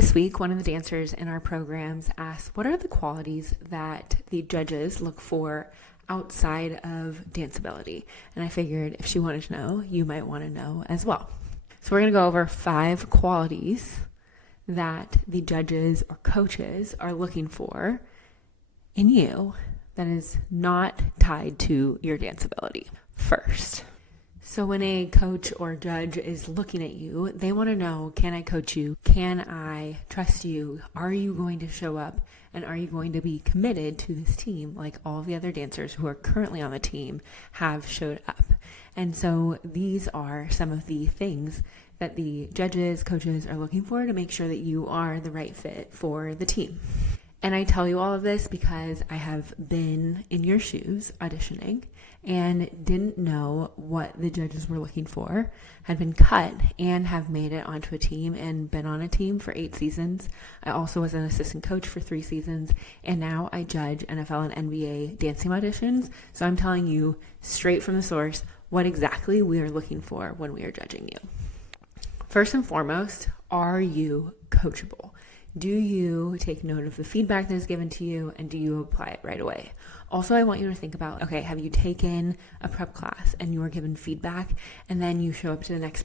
This week, one of the dancers in our programs asked, what are the qualities that the judges look for outside of danceability? And I figured if she wanted to know, you might want to know as well. So we're going to go over 5 qualities that the judges or coaches are looking for in you that is not tied to your danceability. First, so when a coach or judge is looking at you, they want to know, can I coach you? Can I trust you? Are you going to show up? And are you going to be committed to this team like all the other dancers who are currently on the team have showed up? And so these are some of the things that the judges, coaches are looking for to make sure that you are the right fit for the team. And I tell you all of this because I have been in your shoes auditioning and didn't know what the judges were looking for, had been cut and have made it onto a team and been on a team for 8 seasons. I also was an assistant coach for 3 seasons, and now I judge NFL and NBA dancing auditions. So I'm telling you straight from the source what exactly we are looking for when we are judging you. First and foremost, are you coachable? Do you take note of the feedback that is given to you, and do you apply it right away? Also, I want you to think about, okay, have you taken a prep class and you are given feedback and then you show up to the next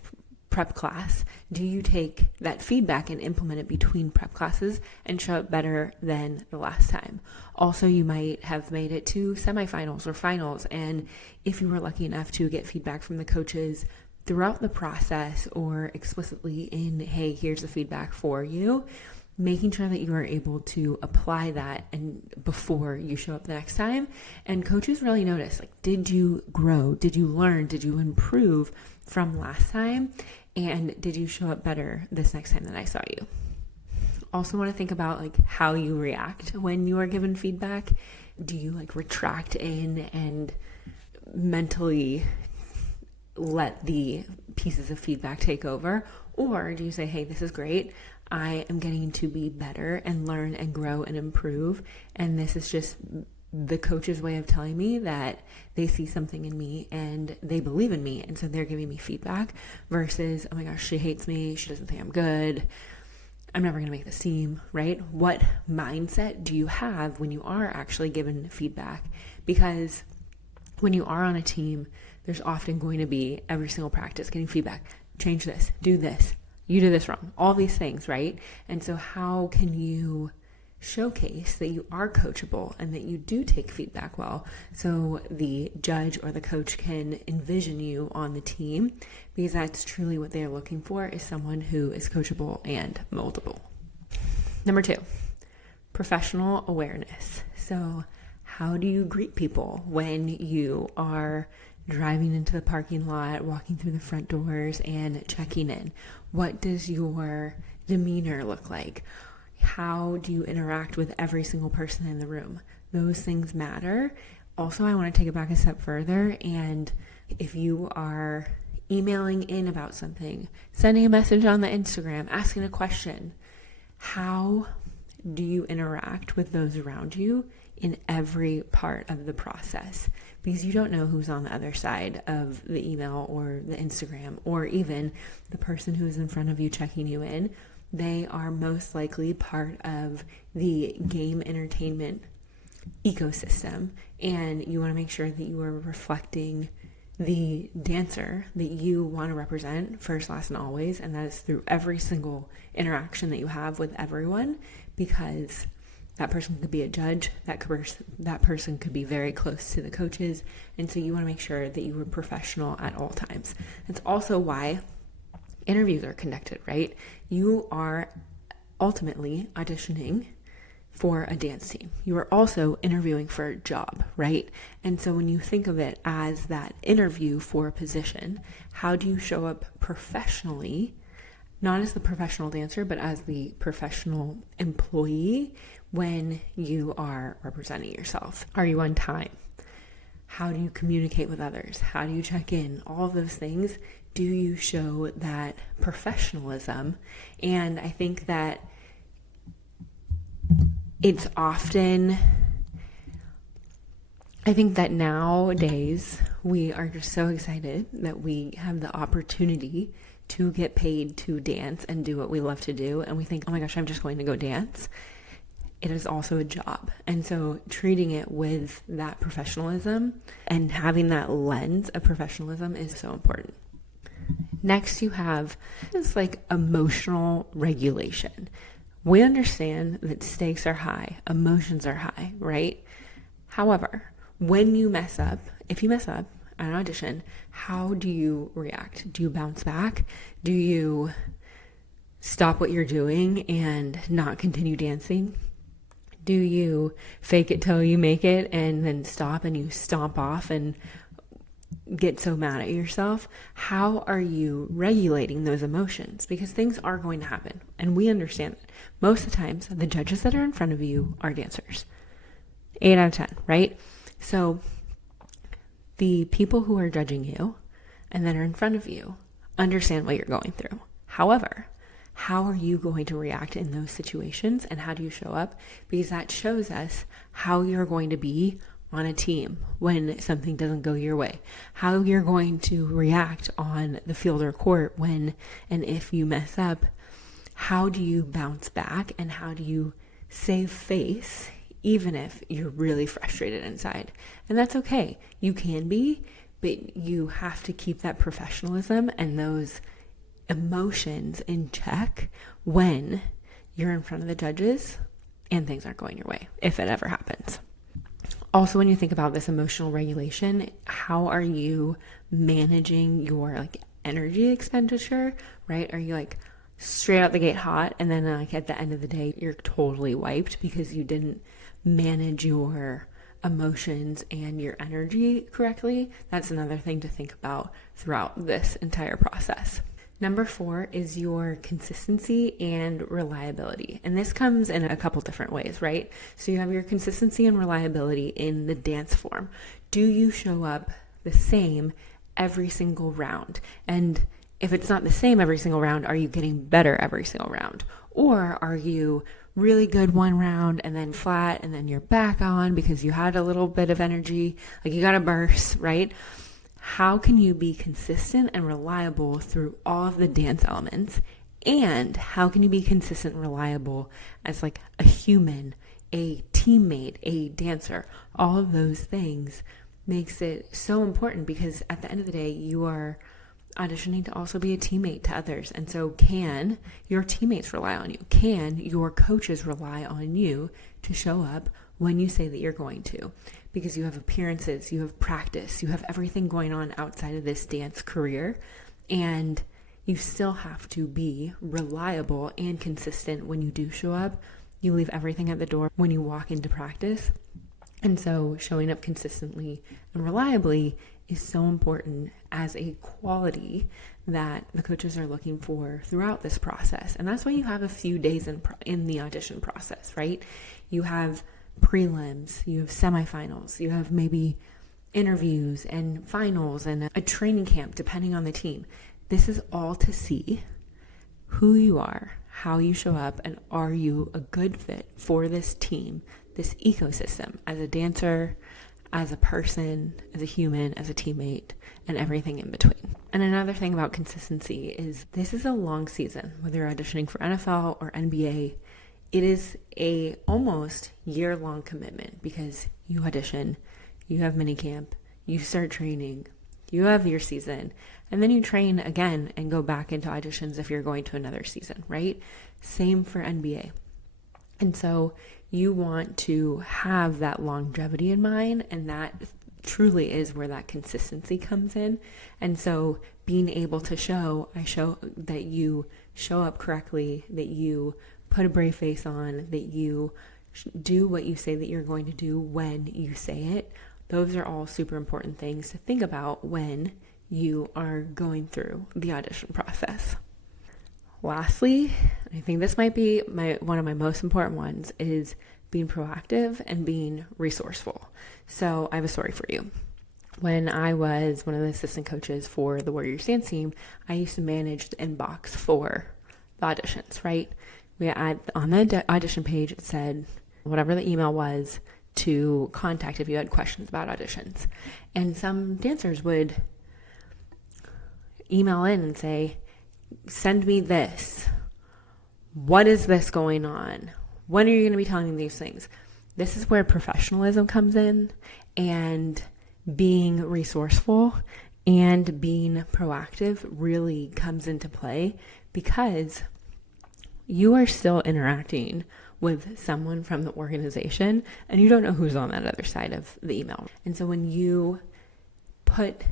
prep class? Do you take that feedback and implement it between prep classes and show up better than the last time? Also, you might have made it to semifinals or finals, and if you were lucky enough to get feedback from the coaches throughout the process or explicitly in, hey, here's the feedback for you, making sure that you are able to apply that and before you show up the next time. And coaches really notice, like, did you grow? Did you learn? Did you improve from last time? And did you show up better this next time that I saw you? Also want to think about like how you react when you are given feedback. Do you like retract in and mentally let the pieces of feedback take over? Or do you say, hey, this is great. I am getting to be better and learn and grow and improve. And this is just the coach's way of telling me that they see something in me and they believe in me. And so they're giving me feedback versus, oh my gosh, she hates me. She doesn't think I'm good. I'm never going to make this team, right? What mindset do you have when you are actually given feedback? Because when you are on a team, there's often going to be every single practice getting feedback. Change this, do this. You do this wrong, all these things, right? And so how can you showcase that you are coachable and that you do take feedback well so the judge or the coach can envision you on the team? Because that's truly what they're looking for, is someone who is coachable and moldable. Number 2, professional awareness. So how do you greet people when you are driving into the parking lot, walking through the front doors, and checking in? What does your demeanor look like? How do you interact with every single person in the room? Those things matter. Also, I want to take it back a step further, and if you are emailing in about something, sending a message on the Instagram, asking a question, how do you interact with those around you in every part of the process? Because you don't know who's on the other side of the email or the Instagram, or even the person who is in front of you checking you in. They are most likely part of the game entertainment ecosystem, and you want to make sure that you are reflecting the dancer that you want to represent first, last, and always, and that is through every single interaction that you have with everyone, because that person could be a judge, that person could be very close to the coaches, and so you want to make sure that you are professional at all times. That's also why interviews are conducted, right? You are ultimately auditioning for a dance team. You are also interviewing for a job, right? And so when you think of it as that interview for a position, how do you show up professionally, not as the professional dancer, but as the professional employee when you are representing yourself? Are you on time? How do you communicate with others? How do you check in? All of those things. Do you show that professionalism? And I think that it's often, I think that nowadays we are just so excited that we have the opportunity to get paid to dance and do what we love to do, and we think, oh my gosh, I'm just going to go dance. It is also a job. And so treating it with that professionalism and having that lens of professionalism is so important. Next, you have this like emotional regulation. We understand that stakes are high, emotions are high, right? However, when you mess up, if you mess up at an audition, how do you react? Do you bounce back? Do you stop what you're doing and not continue dancing? Do you fake it till you make it and then stop and you stomp off and get so mad at yourself? How are you regulating those emotions? Because things are going to happen, and we understand that. Most of the times, the judges that are in front of you are dancers. 8 out of 10, right? So the people who are judging you and that are in front of you understand what you're going through. However, how are you going to react in those situations, and how do you show up? Because that shows us how you're going to be on a team when something doesn't go your way, how you're going to react on the field or court when and if you mess up. How do you bounce back, and how do you save face even if you're really frustrated inside? And that's okay. You can be, but you have to keep that professionalism and those emotions in check when you're in front of the judges and things aren't going your way, if it ever happens. Also, when you think about this emotional regulation, how are you managing your like energy expenditure, right? Are you like straight out the gate hot, and then like at the end of the day, you're totally wiped because you didn't manage your emotions and your energy correctly? That's another thing to think about throughout this entire process. Number 4 is your consistency and reliability. And this comes in a couple different ways, right? So you have your consistency and reliability in the dance form. Do you show up the same every single round? And if it's not the same every single round, are you getting better every single round? Or are you really good one round and then flat and then you're back on because you had a little bit of energy, like you got a burst, right? How can you be consistent and reliable through all of the dance elements? And how can you be consistent and reliable as like a human, a teammate, a dancer? All of those things makes it so important, because at the end of the day, you are auditioning to also be a teammate to others. And so can your teammates rely on you? Can your coaches rely on you to show up when you say that you're going to? Because you have appearances, you have practice, you have everything going on outside of this dance career, and you still have to be reliable and consistent when you do show up. You leave everything at the door when you walk into practice. And so showing up consistently and reliably is so important as a quality that the coaches are looking for throughout this process. And that's why you have a few days in the audition process, right? You have prelims, you have semifinals, you have maybe interviews and finals and a training camp depending on the team. This is all to see who you are, how you show up, and are you a good fit for this team, this ecosystem, as a dancer, as a person, as a human, as a teammate, and everything in between. And another thing about consistency is this is a long season, whether you're auditioning for NFL or NBA. It is a almost year-long commitment, because you audition, you have minicamp, you start training, you have your season, and then you train again and go back into auditions if you're going to another season, right? Same for NBA. And so you want to have that longevity in mind, and that truly is where that consistency comes in. And so being able to show that you show up correctly, that you put a brave face on, that you do what you say that you're going to do when you say it. Those are all super important things to think about when you are going through the audition process. Lastly, I think this might be one of my most important ones, is being proactive and being resourceful. So I have a story for you. When I was one of the assistant coaches for the Warriors dance team, I used to manage the inbox for the auditions, right? On the audition page, it said whatever the email was to contact if you had questions about auditions. And some dancers would email in and say, send me this. What is this going on? When are you going to be telling me these things? This is where professionalism comes in, and being resourceful and being proactive really comes into play, because you are still interacting with someone from the organization and you don't know who's on that other side of the email. And so when you put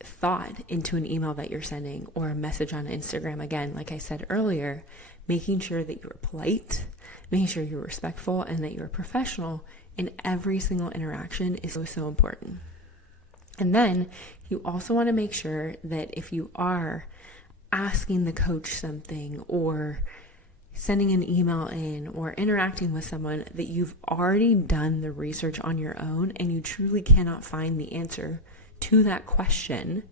thought into an email that you're sending or a message on Instagram, again, like I said earlier, making sure that you're polite, making sure you're respectful, and that you're professional in every single interaction is so, so important. And then you also want to make sure that if you are asking the coach something or sending an email in or interacting with someone, that you've already done the research on your own and you truly cannot find the answer to that question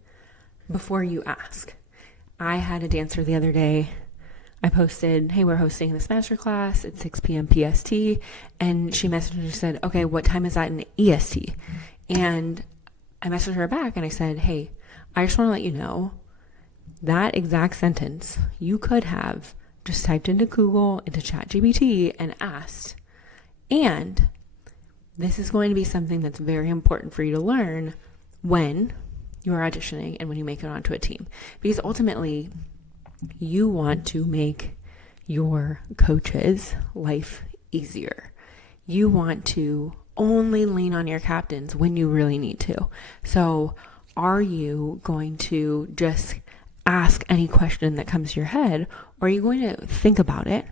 before you ask. I had a dancer the other day. I posted, hey, we're hosting this masterclass at 6 p.m. PST. And she messaged me and said, okay, what time is that in EST? And I messaged her back and I said, hey, I just want to let you know that exact sentence you could have just typed into Google, into ChatGPT, and asked. And this is going to be something that's very important for you to learn when you're auditioning and when you make it onto a team. Because ultimately, you want to make your coach's life easier. You want to only lean on your captains when you really need to. So are you going to just ask any question that comes to your head, or are you going to think about it,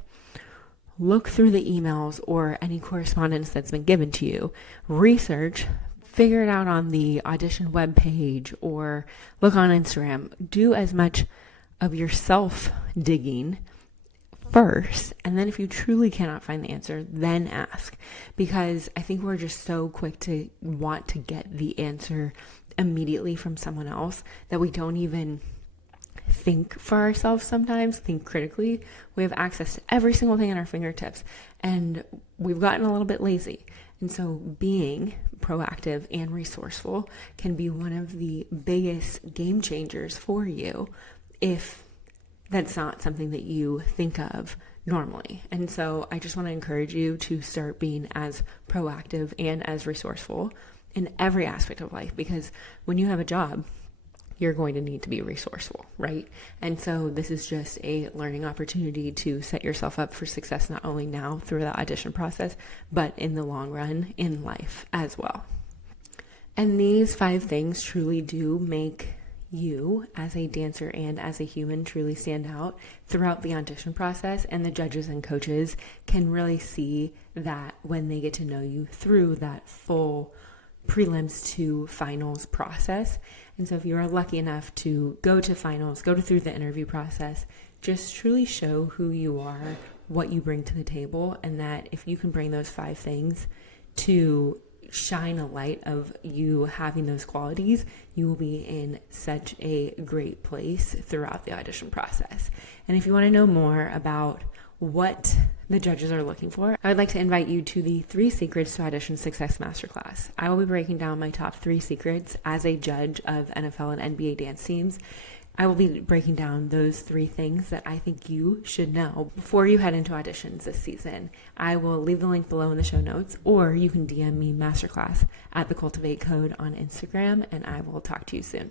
look through the emails or any correspondence that's been given to you, research, figure it out on the audition webpage or look on Instagram, do as much of yourself digging first, and then if you truly cannot find the answer, then ask. Because I think we're just so quick to want to get the answer immediately from someone else that we don't even think for ourselves sometimes, think critically. We have access to every single thing at our fingertips, and we've gotten a little bit lazy. And so being proactive and resourceful can be one of the biggest game changers for you if that's not something that you think of normally. And so I just want to encourage you to start being as proactive and as resourceful in every aspect of life, because when you have a job, you're going to need to be resourceful, right? And so this is just a learning opportunity to set yourself up for success, not only now through the audition process, but in the long run in life as well. And these 5 things truly do make you as a dancer and as a human truly stand out throughout the audition process, and the judges and coaches can really see that when they get to know you through that full prelims to finals process. And so if you are lucky enough to go to finals, go through the interview process, just truly show who you are, what you bring to the table, and that if you can bring those 5 things to shine a light of you having those qualities, you will be in such a great place throughout the audition process. And if you want to know more about what the judges are looking for, I would like to invite you to the 3 Secrets to Audition Success Masterclass. I will be breaking down my top 3 secrets as a judge of NFL and NBA dance teams. I will be breaking down those 3 things that I think you should know before you head into auditions this season. I will leave the link below in the show notes, or you can DM me masterclass at the Cultivate Code on Instagram, and I will talk to you soon.